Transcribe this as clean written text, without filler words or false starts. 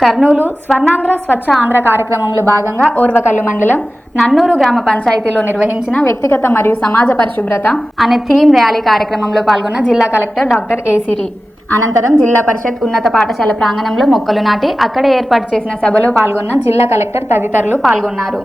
కర్నూలు స్వర్ణాంధ్ర స్వచ్ఛ ఆంధ్ర కార్యక్రమంలో భాగంగా ఓర్వకల్లు మండలం నన్నూరు గ్రామ పంచాయతీలో నిర్వహించిన వ్యక్తిగత మరియు సమాజ పరిశుభ్రత అనే థీమ్ ర్యాలీ కార్యక్రమంలో పాల్గొన్న జిల్లా కలెక్టర్ డాక్టర్ ఏ సిరి. అనంతరం జిల్లా పరిషత్ ఉన్నత పాఠశాల ప్రాంగణంలో మొక్కలు నాటి అక్కడే ఏర్పాటు చేసిన సభలో పాల్గొన్న జిల్లా కలెక్టర్ తదితరులు పాల్గొన్నారు.